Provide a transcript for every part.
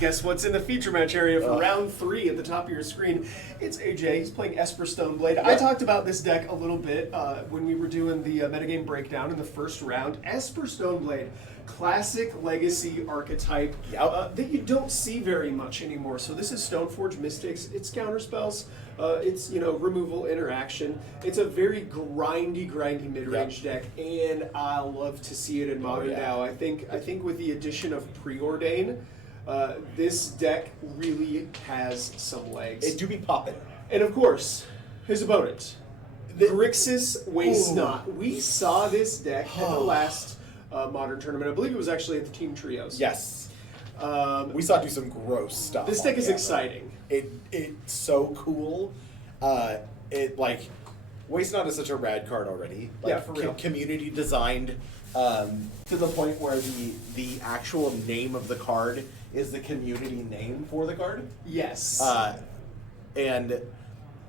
Guess what's in the feature match area for round 3 at the top of your screen? It's AJ. He's playing Esper Stoneblade. I talked about this deck a little bit when we were doing the metagame breakdown in the first round. Esper Stoneblade, classic legacy archetype that you don't see very much anymore. So this is Stoneforge Mystics. It's counterspells. It's removal, interaction. It's a very grindy mid-range deck, and I love to see it in Modern now. I think with the addition of Preordain, this deck really has some legs. It do be popping. And of course, his opponent, Grixis Waste Not. We saw this deck at the last Modern tournament. I believe it was actually at the Team Trios. Yes. We saw it do some gross stuff. This deck is exciting. It's so cool. Waste Not is such a rad card already. For real. Community designed to the point where the actual name of the card is the community name for the card. Yes. And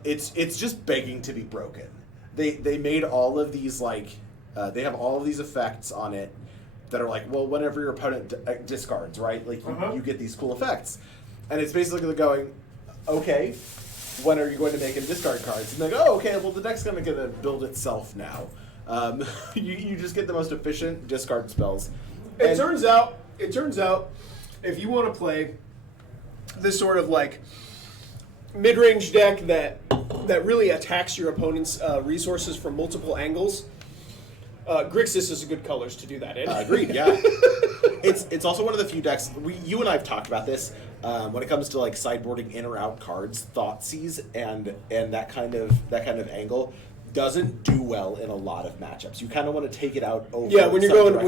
it's just begging to be broken. They made all of these they have all of these effects on it that are whenever your opponent discards, right? You get these cool effects. And it's basically going, okay, when are you going to make him discard cards? And they go, okay, well the deck's going to build itself now. You just get the most efficient discard spells. It turns out, if you want to play this sort of mid-range deck that really attacks your opponent's resources from multiple angles, Grixis is a good colors to do that in. Agreed. Yeah, it's also one of the few decks you and I have talked about this when it comes to sideboarding in or out cards. Thoughtseize and that kind of angle doesn't do well in a lot of matchups. You kind of want to take it out over. Yeah, when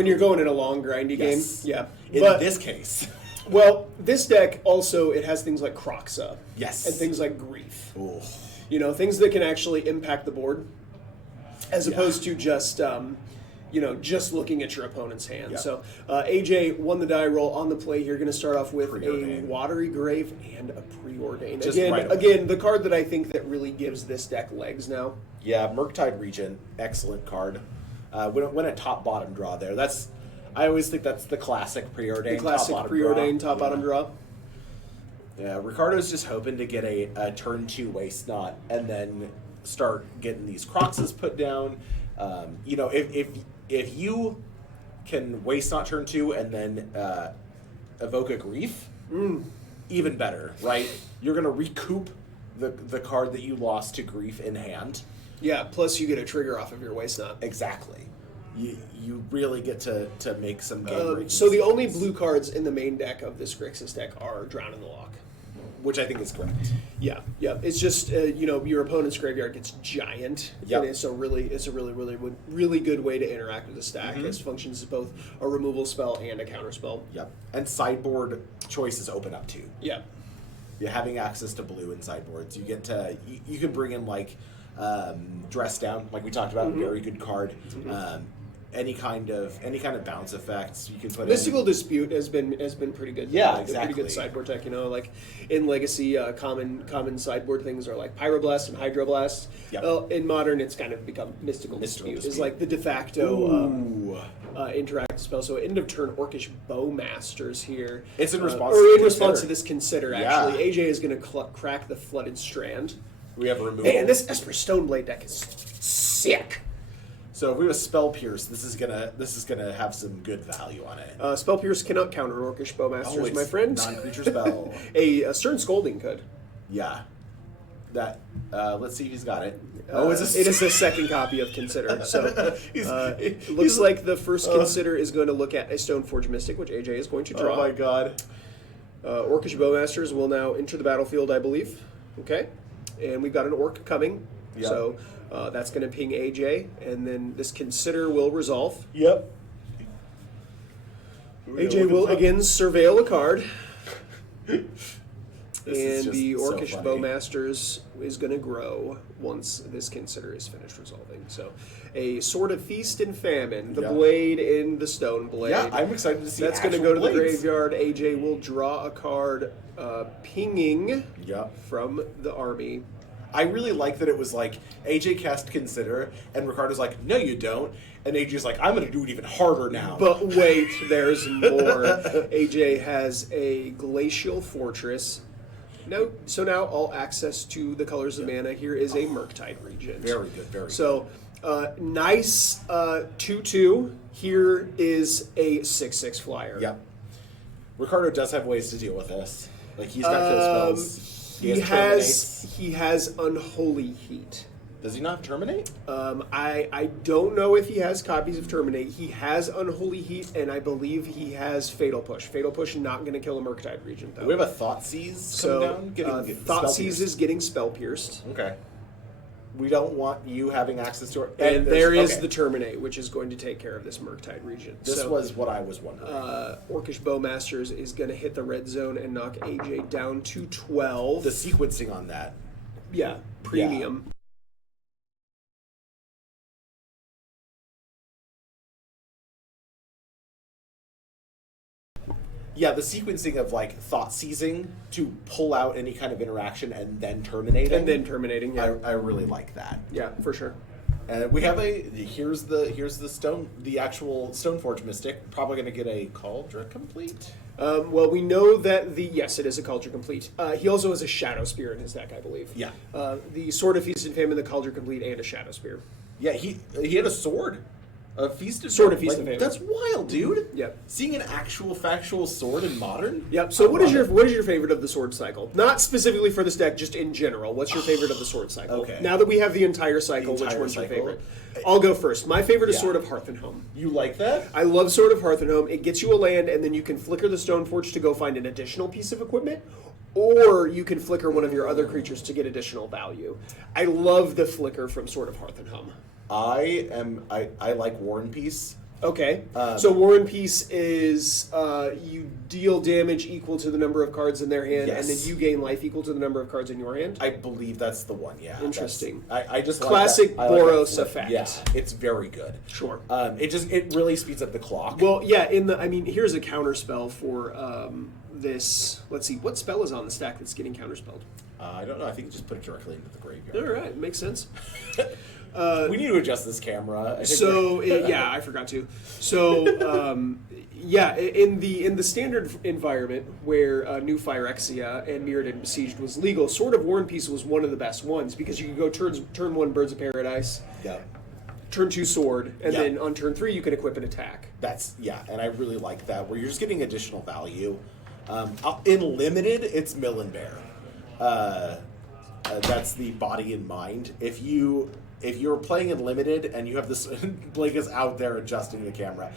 you're going in a long grindy game. Yeah, in this case. Well, this deck also it has things like Kroxa. Yes. And things like Grief. Ooh. Things that can actually impact the board, as opposed to just just looking at your opponent's hand. Yep. So AJ won the die roll on the play here. Going to start off with Preordain. a Watery Grave and a Preordain. Just Again, the card that I think that really gives this deck legs now. Yeah, Murktide Regent, excellent card. Went a top-bottom draw there. I always think that's the classic Preordain. The classic Preordain top-bottom draw. Yeah, Ricardo's just hoping to get a turn 2 Waste Not and then start getting these Croxes put down. If you can Waste Not turn 2 and then evoke a Grief, even better, right? You're going to recoup the card that you lost to Grief in hand. Yeah, plus you get a trigger off of your Waste Not. Exactly. You really get to make some game so the only blue cards in the main deck of this Grixis deck are Drown in the Loch. Which I think is correct. Yeah. It's just your opponent's graveyard gets giant. Yep. And it's a really good way to interact with the stack. It functions as both a removal spell and a counter spell. Yep. And sideboard choices open up too. Yeah. You're having access to blue in sideboards. You get to you can bring in Dress Down, like we talked about, very good card. Any kind of bounce effects you can put Mystical Dispute has been pretty good. Yeah, exactly. exactly. Pretty good sideboard tech. In Legacy, common sideboard things are like Pyroblast and Hydroblast. Yep. Well, in Modern, it's kind of become Mystical Dispute. It's like the de facto interactive spell. So end of turn Orcish Bowmasters here. It's in response. To this Consider. Actually, AJ is going to crack the Flooded Strand. We have a removal. And this Esper Stoneblade deck is sick. So if we have a Spell Pierce, this is gonna have some good value on it. Spell Pierce cannot counter Orcish Bowmasters, my friend. Non-creature spell. a Stern Scolding could. Yeah. That. Let's see if he's got it. It is a second copy of Consider. So it looks like the first Consider is going to look at a Stoneforge Mystic, which AJ is going to draw. Oh my god. Orcish Bowmasters will now enter the battlefield, I believe. Okay. And we've got an Orc coming. Yep. So that's going to ping AJ, and then this Consider will resolve. Yep. AJ will again surveil a card. This and the so Orcish Bowmasters is going to grow once this Consider is finished resolving. So, a Sword of Feast and Famine, the blade in the Stoneblade. Yeah, I'm excited to see that's going to go to blades. the graveyard. AJ will draw a card pinging from the army. I really like that it was like AJ cast Consider, and Ricardo's like, no, you don't. And AJ's like, I'm going to do it even harder now. But wait, there's more. AJ has a Glacial Fortress. No, so now all access to the colors of mana. Here is a Murktide Regent. Very good, very good. So, nice 2/2. Here is a 6/6 flyer. Yep. Ricardo does have ways to deal with this. Like, he's got kill spells. He has Unholy Heat. Does he not Terminate? I don't know if he has copies of Terminate. He has Unholy Heat, and I believe he has Fatal Push. Fatal Push not going to kill a Murktide Regent, though. We have a Thoughtseize coming down? Thoughtseize is getting Spell Pierced. Okay. We don't want you having access to it. And there is the Terminate, which is going to take care of this Murktide Regent. This was what I was wondering. Orcish Bowmasters is going to hit the red zone and knock AJ down to 12. The sequencing on that. Yeah, premium. Yeah. Yeah, the sequencing of like thought seizing to pull out any kind of interaction and then terminating. Yeah. I really like that. Yeah, for sure. And we have here's the actual Stoneforge Mystic, probably going to get a Cauldron Complete. Well, we know that yes, it is a Cauldron Complete. He also has a Shadow Spear in his deck, I believe. Yeah. The Sword of Feast and Famine, the Cauldron Complete, and a Shadow Spear. Yeah, he had a sword. A Feast of Sword of Feast and Famine. That's wild, dude. Yep. Seeing an actual factual sword in Modern. Yep. So what is your favorite of the sword cycle? Not specifically for this deck, just in general. What's your favorite of the sword cycle? Okay. Now that we have the entire cycle, which one's your favorite? I'll go first. My favorite is Sword of Hearth and Home. You like that? I love Sword of Hearth and Home. It gets you a land, and then you can flicker the Stoneforge to go find an additional piece of equipment, or you can flicker one of your other creatures to get additional value. I love the flicker from Sword of Hearth and Home. I like War and Peace. Okay. So War and Peace is you deal damage equal to the number of cards in their hand, and then you gain life equal to the number of cards in your hand. I believe that's the one. Yeah. Interesting. I just classic like Boros effect. Yeah, it's very good. Sure. It really speeds up the clock. Well, yeah. Here's a counter spell for this. Let's see, what spell is on the stack that's getting counterspelled? I don't know. I think you just put it directly into the graveyard. All right, makes sense. We need to adjust this camera. I forgot to. So, in the standard environment where New Phyrexia and Mirrodin Besieged was legal, Sword of War and Peace was one of the best ones because you could go turn 1 Birds of Paradise, turn 2 Sword, and then on turn 3 you can equip an attack. And I really like that where you're just getting additional value. In Limited, it's Mill and Bear. That's the Body and Mind. If you're playing in Limited and you have this, Blake is out there adjusting the camera.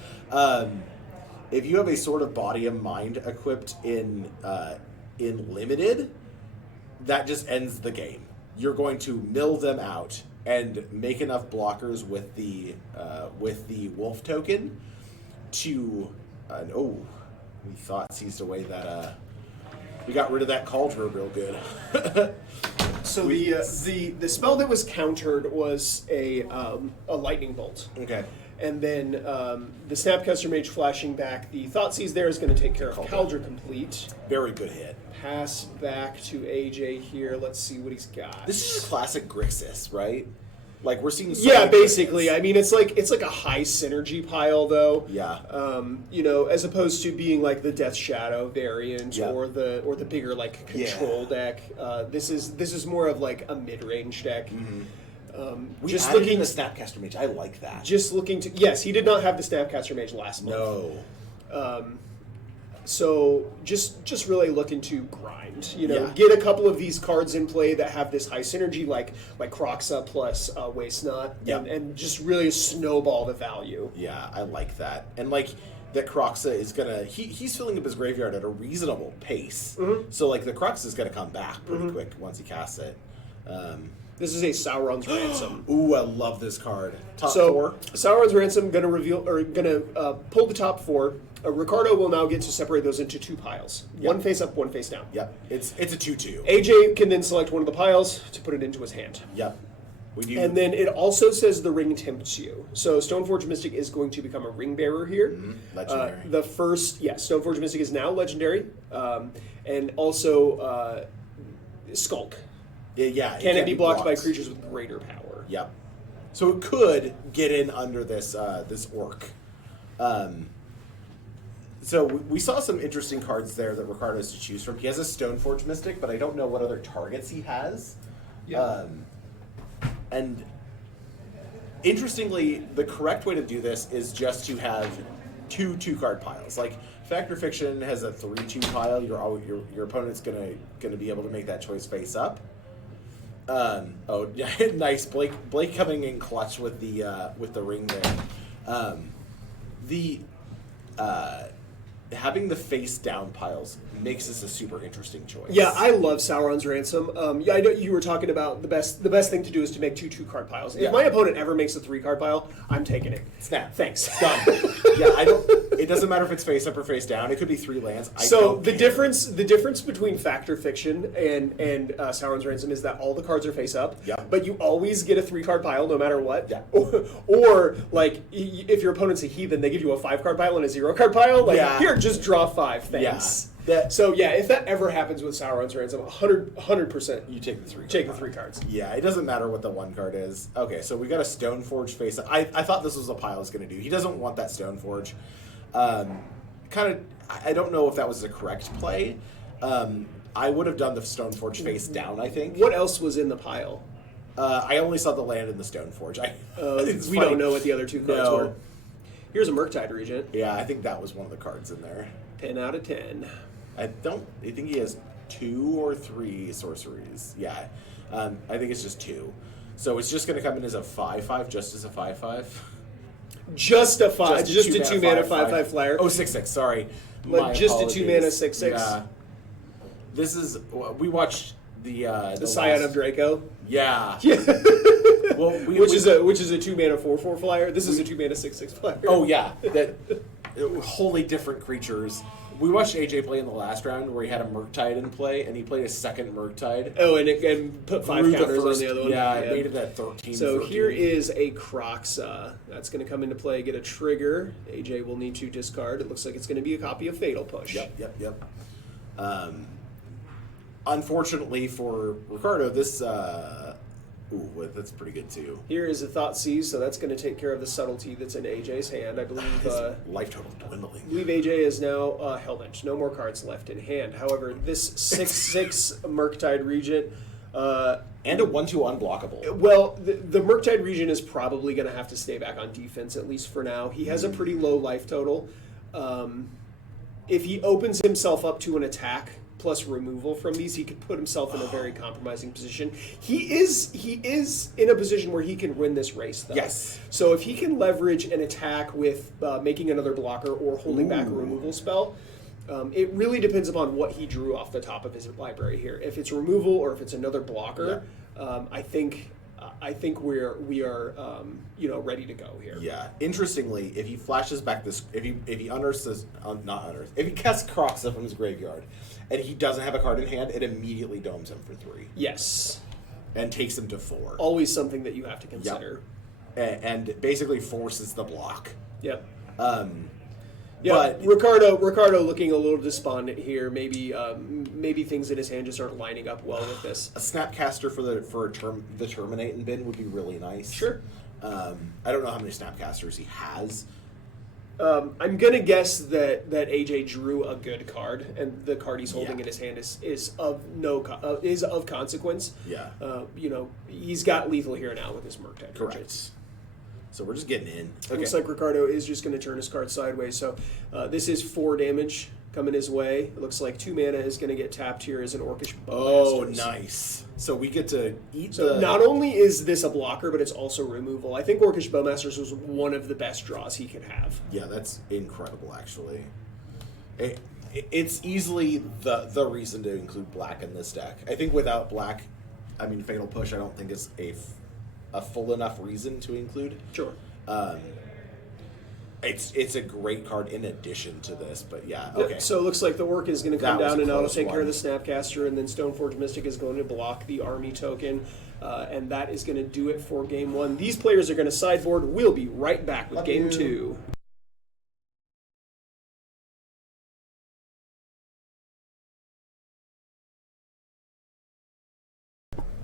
If you have a sort of Body and Mind equipped in Limited, that just ends the game. You're going to mill them out and make enough blockers with the Wolf token to. We thought seized away that. We got rid of that Cauldron real good. So the spell that was countered was a lightning bolt. Okay. And then the Snapcaster Mage flashing back. The Thoughtseize there is going to take care of Cauldron Complete. Very good hit. Pass back to AJ here. Let's see what he's got. This is a classic Grixis, right? Like we're seeing. Basically. I mean, it's like a high synergy pile, though. Yeah. As opposed to being like the Death Shadow variant or the bigger like control deck. This is more of like a mid range deck. Mm-hmm. Just looking the Snapcaster Mage, I like that. Just looking to he did not have the Snapcaster Mage last month. No. So just really looking to grind, get a couple of these cards in play that have this high synergy, like Kroxa plus Waste Knot, and just really snowball the value. Yeah, I like that, and like that Kroxa is gonna he's filling up his graveyard at a reasonable pace, so like the Kroxa is gonna come back pretty quick once he casts it. This is a Sauron's Ransom. Ooh, I love this card. Top 4. Sauron's Ransom gonna pull the top 4. Ricardo will now get to separate those into 2 piles. One face up, one face down. Yep. It's a 2/2. AJ can then select one of the piles to put it into his hand. Yep. And then it also says the ring tempts you. So Stoneforge Mystic is going to become a ring bearer here. Legendary. Stoneforge Mystic is now legendary. And also Skulk. Yeah. Can it be blocked by creatures with greater power? Yep. So it could get in under this this orc. So we saw some interesting cards there that Ricardo has to choose from. He has a Stoneforge Mystic, but I don't know what other targets he has. Yeah. And interestingly, the correct way to do this is just to have two 2-card piles. Like Fact or Fiction has a 3-2 pile. Your opponent's gonna be able to make that choice face up. Oh, nice, Blake coming in clutch with the ring there. Having the face down piles makes this a super interesting choice. Yeah, I love Sauron's Ransom. Yeah, I know you were talking about the best thing to do is to make 2 2-card piles. If my opponent ever makes a 3-card pile, I'm taking it. Snap. Thanks. Done. Yeah, it doesn't matter if it's face up or face down. It could be 3 lands. The difference between Fact or Fiction and Sauron's Ransom is that all the cards are face up. Yeah. But you always get a 3-card pile no matter what. Yeah. Or like if your opponent's a heathen, they give you a 5-card pile and a 0-card pile. Like here, just draw 5. Thanks. Yeah. So yeah, if that ever happens with Sauron's Ransom, 100%, You take the 3. take the 3 cards. Yeah, it doesn't matter what the 1 card is. Okay, so we got a Stoneforge face up. I thought this was a pile is going to do. He doesn't want that Stoneforge. I don't know if that was the correct play. I would have done the Stoneforge face down, I think. What else was in the pile? I only saw the land in the Stoneforge. We don't know what the other 2 cards were. Here's a Murktide Regent. Yeah, I think that was one of the cards in there. 10 out of 10. I think he has 2 or 3 sorceries. Yeah, I think it's just 2. So it's just going to come in as a 5/5, just as a 5/5. Just a 5, just a 2 mana 5/5 flyer. Oh, 6/6. Sorry, like just a 2 mana 6/6. Yeah, this is we watched the Scion of Draco. Yeah. Well, which is a 2 mana 4/4 flyer. This is a 2 mana 6/6 flyer. Oh yeah, that wholly different creatures. We watched AJ play in the last round where he had a Murktide in play, and he played a second Murktide. Oh, and put 5 counters on the other one. Yeah, it made it at 13. So here is a Crocs. That's going to come into play, get a trigger. AJ will need to discard. It looks like it's going to be a copy of Fatal Push. Yep. Unfortunately for Ricardo, this... that's pretty good too. Here is a Thoughtseize, so that's going to take care of the subtlety that's in AJ's hand. I believe His life total dwindling. I believe AJ is now Hellbench. No more cards left in hand. However, this 6/6 Murktide Regent... and a 1/2 unblockable. Well, the Murktide Regent is probably going to have to stay back on defense, at least for now. He has a pretty low life total. If he opens himself up to an attack plus removal from these, he could put himself in a very compromising position. He is in a position where he can win this race, though. Yes. So if he can leverage an attack with making another blocker or holding back a removal spell, it really depends upon what he drew off the top of his library here. If it's removal or if it's another blocker, I think we are ready to go here. Yeah. Interestingly, if he flashes back this, if he unearths this, if he casts Crocs up from his graveyard, and he doesn't have a card in hand, it immediately domes him for 3. Yes. And takes him to 4. Always something that you have to consider. Yep. And basically forces the block. Yep. But Ricardo looking a little despondent here. Maybe things in his hand just aren't lining up well with this. A Snapcaster for the Terminate and bin would be really nice. Sure. I don't know how many Snapcasters he has. I'm gonna guess that AJ drew a good card, and the card he's holding in his hand is of consequence. Yeah. He's got lethal here now with his Murktide. Correct. So we're just getting in. Okay. Looks like Ricardo is just going to turn his card sideways. So this is 4 damage coming his way. It looks like 2 mana is going to get tapped here as an Orcish Bowmasters. Oh, nice. So we get to eat So not only is this a blocker, but it's also removal. I think Orcish Bowmasters was one of the best draws he could have. Yeah, that's incredible, actually. It's easily the reason to include black in this deck. I think without black, Fatal Push I don't think is a full enough reason to include. Sure. It's a great card in addition to this, but yeah, okay. So it looks like the Orc is going to come down and auto take care of the one. Snapcaster, and then Stoneforge Mystic is going to block the army token, and that is going to do it for Game 1. These players are going to sideboard. We'll be right back with Game 2.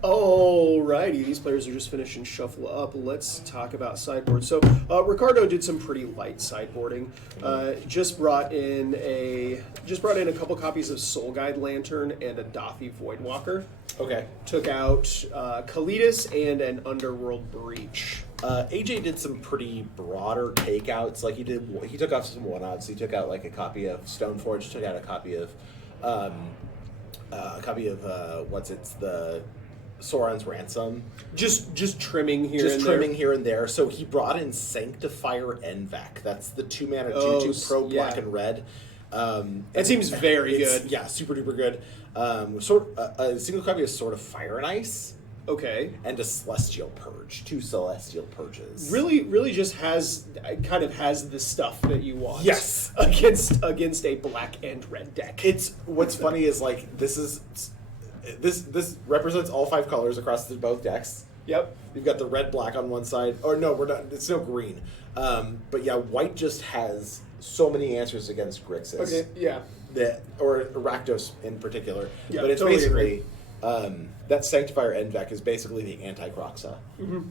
Alrighty, these players are just finishing shuffle up. Let's talk about sideboard. So Ricardo did some pretty light sideboarding. Just brought in a couple copies of Soul Guide Lantern and a Dathi Voidwalker. Okay. Took out Kalidas and an Underworld Breach. AJ did some pretty broader takeouts. Like he took off some one-outs. He took out like a copy of Stoneforge. Took out a copy of the Sauron's Ransom. Just trimming here. Here and there. So he brought in Sanctifier Envec. That's the 2-mana Juju Pro Black and Red. That seems very good. Yeah, super duper good. A single copy of Sword of Fire and Ice. Okay. And a Celestial Purge. 2 Celestial Purges. Really just has the stuff that you want. Yes. Against a black and red deck. It's what's funny is like this represents all 5 colors across both decks. Yep. You've got the red black on one side. Or no, we're not. It's no green. But yeah, white just has so many answers against Grixis. Okay. Yeah. Or Rakdos in particular. Yeah, but it's totally basically that Sanctifier Envec is basically the anti-Croxa. Mm-hmm.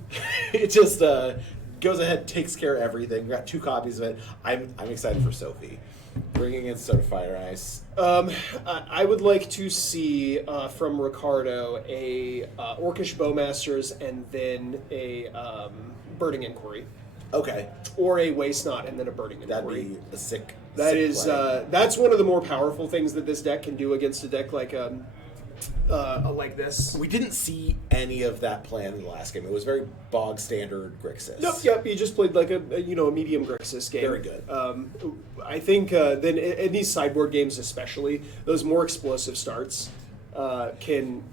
It just goes ahead, takes care of everything. We got 2 copies of it. I'm excited for Sophie. Bringing in Sword of Fire and Ice. I would like to see from Ricardo a Orcish Bowmasters and then a Burning Inquiry. Okay. Or a Waste Knot and then a Burning Inquiry. That'd be a sick. That's one of the more powerful things that this deck can do against a deck like this. We didn't see any of that plan in the last game. It was very bog standard Grixis. Nope. Yep. You just played like a medium Grixis game. Very good. I think then in these sideboard games especially, those more explosive starts can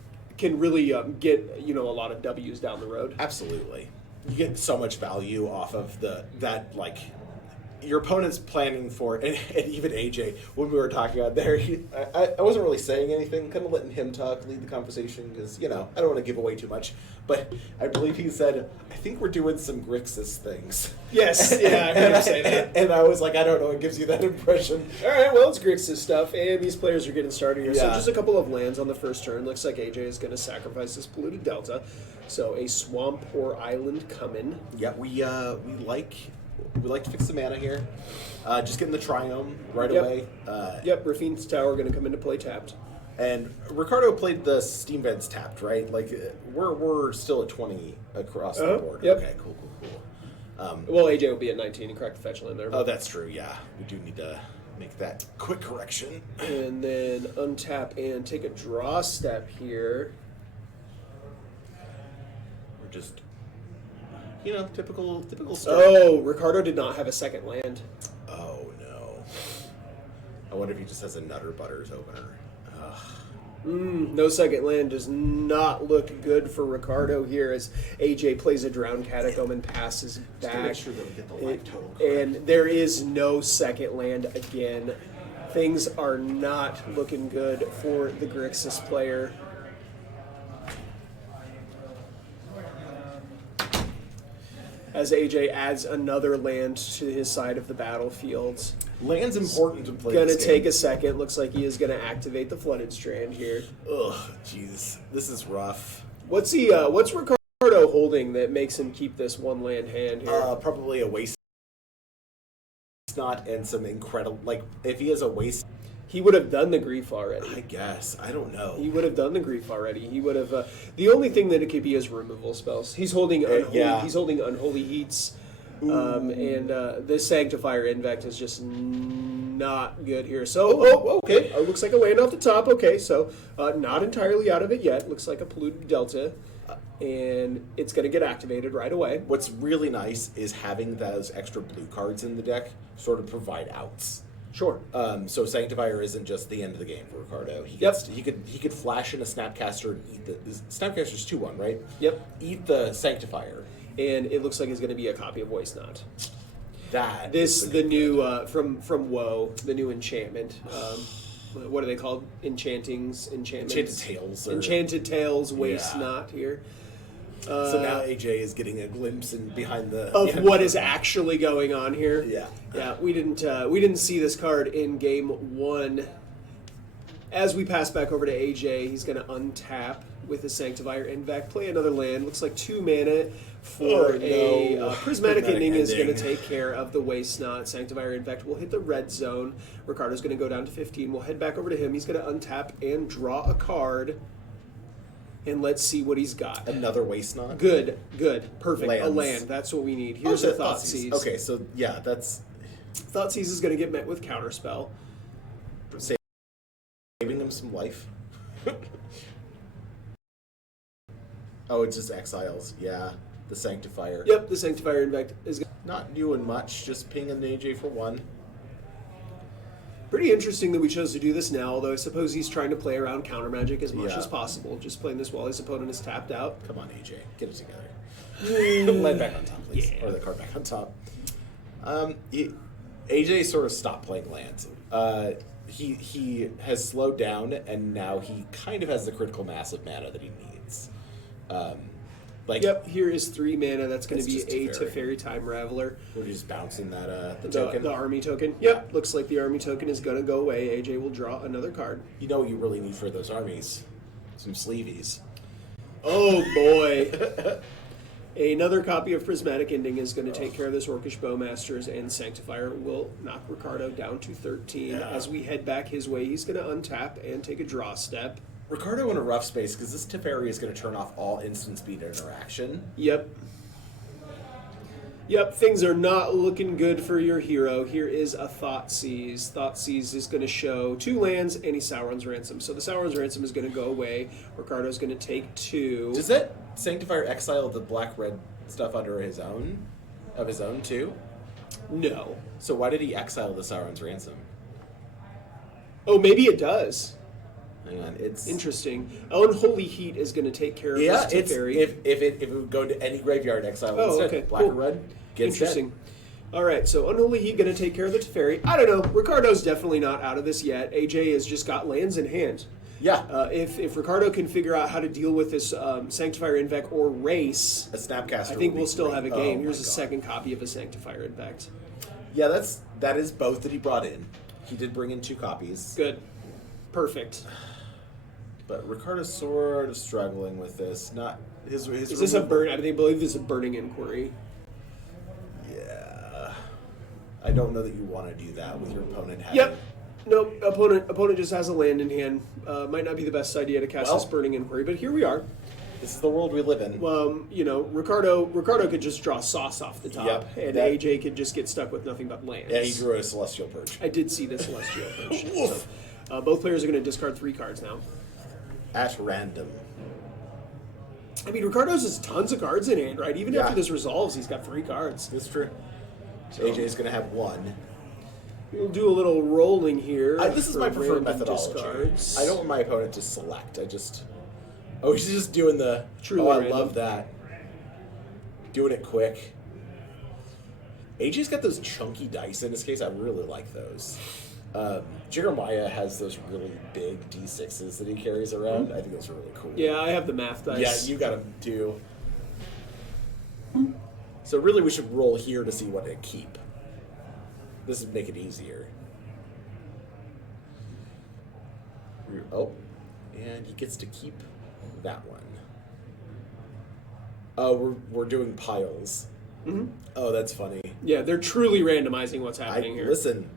really get a lot of W's down the road. Absolutely. You get so much value off of that your opponent's planning for it, and even AJ, when we were talking about there, I wasn't really saying anything, kind of letting him talk, lead the conversation, because, I don't want to give away too much, but I believe he said, I think we're doing some Grixis things. Yes, yeah, I heard him say that. And I was like, I don't know, it gives you that impression. All right, well, it's Grixis stuff, and these players are getting started here. Yeah. So just a couple of lands on the first turn. Looks like AJ is going to sacrifice this Polluted Delta. So a swamp or island coming. Yeah, we like to fix the mana here. Just getting the Triome right Yep. away. Rafine's Tower going to come into play tapped. And Ricardo played the Steam Vents tapped, right? Like, we're still at 20 across the board. Yep. Okay, cool. Well, AJ will be at 19 and correct the fetch land there. Oh, that's true, yeah. We do need to make that quick correction. And then untap and take a draw step here. We're just, typical stuff. Oh, Ricardo did not have a second land. Oh, no. I wonder if he just has a Nutter Butters opener. Ugh. No second land does not look good for Ricardo here as AJ plays a Drowned Catacomb and passes back. to make sure that we get the life total correct. And there is no second land again. Things are not looking good for the Grixis player. As AJ adds another land to his side of the battlefield. Land's important to play Gonna this game. take a second. Looks like he is gonna activate the Flooded Strand here. Ugh, jeez. This is rough. What's Ricardo holding that makes him keep this one land hand here? Probably a Waste Knot and some incredible... Like, if he has a Waste... He would have done the grief already. I guess. I don't know. He would have done the grief already. He would have. The only thing that it could be is removal spells. He's holding unholy. Yeah. He's holding unholy heats, and this Sanctifier Invect is just not good here. So, okay. Looks like a land off the top. Okay, so not entirely out of it yet. Looks like a Polluted Delta, and it's going to get activated right away. What's really nice is having those extra blue cards in the deck sort of provide outs. Sure. So Sanctifier isn't just the end of the game for Ricardo. He could flash in a Snapcaster and eat the Snapcaster's 2/1, right? Yep. Eat the Sanctifier. And it looks like it's going to be a copy of Voice Knot. The new from Woe, the new enchantment. What are they called? Enchantments. Enchanted Tales. Enchanted Tales. Waste Knot here. So now AJ is getting a glimpse behind what is actually going on here. Yeah. We didn't see this card in game one. As we pass back over to AJ, he's going to untap with the Sanctifier Invec. Play another land. Looks like 2 mana for a Prismatic Ending is going to take care of the Waste Not. Sanctifier Invec will hit the red zone. Ricardo's going to go down to 15. We'll head back over to him. He's going to untap and draw a card. And let's see what he's got. Another Waste Not? Good. Perfect. Lands. A land. That's what we need. Here's a Thoughtseize. Okay, so yeah, that's... Thoughtseize is going to get met with Counterspell. Saving him some life. Oh, it just exiles. Yeah, the Sanctifier. Yep, the Sanctifier Invect is not doing much, just ping an AJ for 1. pretty interesting that we chose to do this now, although I suppose he's trying to play around counter magic as much Yeah. as possible, just playing this while his opponent is tapped out. Come on, AJ, get it together. Land back on top, please. Yeah. Or the card back on top. AJ sort of stopped playing lands. He has slowed down, and now he kind of has the critical mass of mana that he needs. Yep, here is 3 mana. That's going to be just a Teferi. Teferi Time Raveler. We're just bouncing that the token. The army token. Yep, looks like the army token is going to go away. AJ will draw another card. You know what you really need for those armies? Some sleeveys. Oh boy. Another copy of Prismatic Ending is going to take care of this Orcish Bowmasters, and Sanctifier will knock Ricardo down to 13. Yeah. As we head back his way, he's going to untap and take a draw step. Ricardo in a rough space because this Teferi is going to turn off all instant speed interaction. Yep, things are not looking good for your hero. Here is a Thoughtseize. Thoughtseize is going to show 2 lands and a Sauron's Ransom. So the Sauron's Ransom is going to go away. Ricardo's going to take 2. Does that Sanctifier exile the black-red stuff under his own too? No. So why did he exile the Sauron's Ransom? Oh, maybe it does. Hang on, it's Interesting. Unholy Heat is going to take care of yeah. this It's Teferi. if it would go to any graveyard, exile Oh, instead. okay, Black cool. or red. Gets Interesting. dead. All right, so Unholy Heat going to take care of the Teferi. I don't know. Ricardo's definitely not out of this yet. AJ has just got lands in hand. Yeah, If Ricardo can figure out how to deal with this Sanctifier Invect or Race, a Snapcaster. I think would we'll be still great. have a Oh game. my Here's a God. second copy of a Sanctifier Invect. Yeah, that is both that he brought in. He did bring in 2 copies. Good. Perfect. But Ricardo's sort of struggling with this. Not his. Is this a burn? I believe this is a burning inquiry. Yeah. I don't know that you want to do that with your opponent having. Yep. Nope. Opponent just has a land in hand. Might not be the best idea to cast this burning inquiry, but here we are. This is the world we live in. Ricardo could just draw sauce off the top, Yep, and that- AJ could just get stuck with nothing but lands. Yeah, he drew a Celestial Purge. I did see the Celestial Purge. So, both players are going to discard 3 cards now. At random. I mean, Ricardo's has tons of cards in hand, right? Even Yeah. after this resolves, he's got 3 cards. That's true. AJ's going to have 1. We'll do a little rolling here. This is for my preferred random methodology. discards. I don't want my opponent to select. Oh, he's just doing the... Truly I random. love that. Doing it quick. AJ's got those chunky dice in his case. I really like those. Jeremiah has those really big D6s that he carries around. I think those are really cool. Yeah, I have the math dice. Yeah, you got them too. So really we should roll here to see what to keep. This would make it easier. Oh, and he gets to keep that one. Oh, we're doing piles. Mm-hmm. Oh, that's funny. Yeah, they're truly randomizing what's happening here. Listen.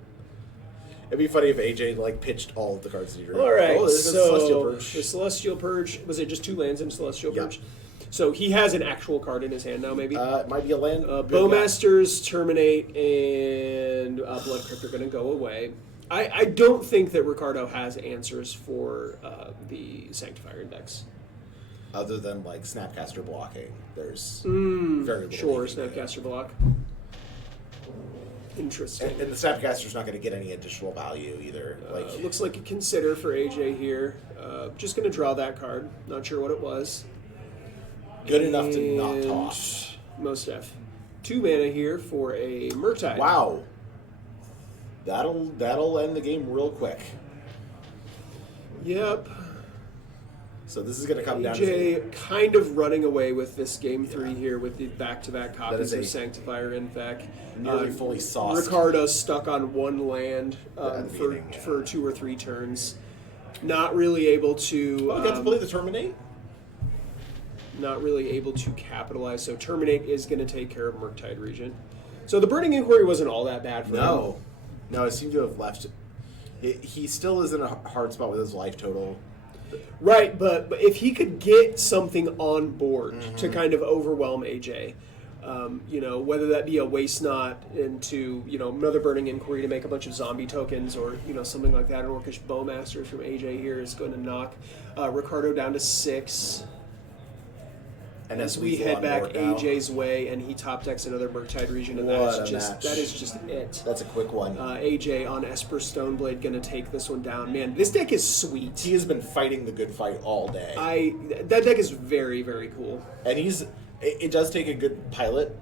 It'd be funny if AJ pitched all of the cards that he drew. All right, oh, there's a Celestial Purge. the Celestial Purge, was it just 2 lands in Celestial Yeah. Purge? So he has an actual card in his hand now, maybe? It might be a land. Bowmasters, Terminate, and Blood Crypt are going to go away. I don't think that Ricardo has answers for the Sanctifier Index. Other than Snapcaster blocking, there's very little. Sure, he can do. Snapcaster block. Interesting. And the Snapcaster's not going to get any additional value either. Looks like a consider for AJ here. Just going to draw that card. Not sure what it was. good enough to not And toss. Most def. 2 mana here for a Murktide. Wow. That'll end the game real quick. Yep. So this is going to come down to... AJ kind of running away with this game 3 here with the back-to-back copies is of a Sanctifier Infect. nearly fully sauced. Ricardo's stuck on 1 land at the beginning. for 2 or 3 turns. Not really able to... Oh, you got to play the Terminate? not really able to capitalize. So Terminate is going to take care of Murktide Regent. So the Burning Inquiry wasn't all that bad for him. No, it seemed to have left. He still is in a hard spot with his life total. Right, but if he could get something on board to kind of overwhelm AJ, whether that be a Waste Knot into, another Burning Inquiry to make a bunch of zombie tokens or, something like that. An Orcish Bowmaster from AJ here is going to knock Ricardo down to 6. And as we head back AJ's way, and he top decks another Murktide Regent, and that is just it. That's a quick one. AJ on Esper Stoneblade going to take this one down. Man, this deck is sweet. He has been fighting the good fight all day. That deck is very, very cool. And it does take a good pilot.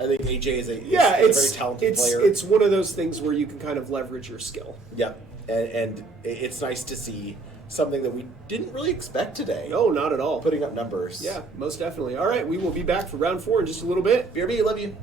I think AJ is a very talented player. It's one of those things where you can kind of leverage your skill. Yeah, and it's nice to see something that we didn't really expect today. No, not at all. Putting up numbers. Yeah, most definitely. All right, we will be back for round 4 in just a little bit. BRB, love you.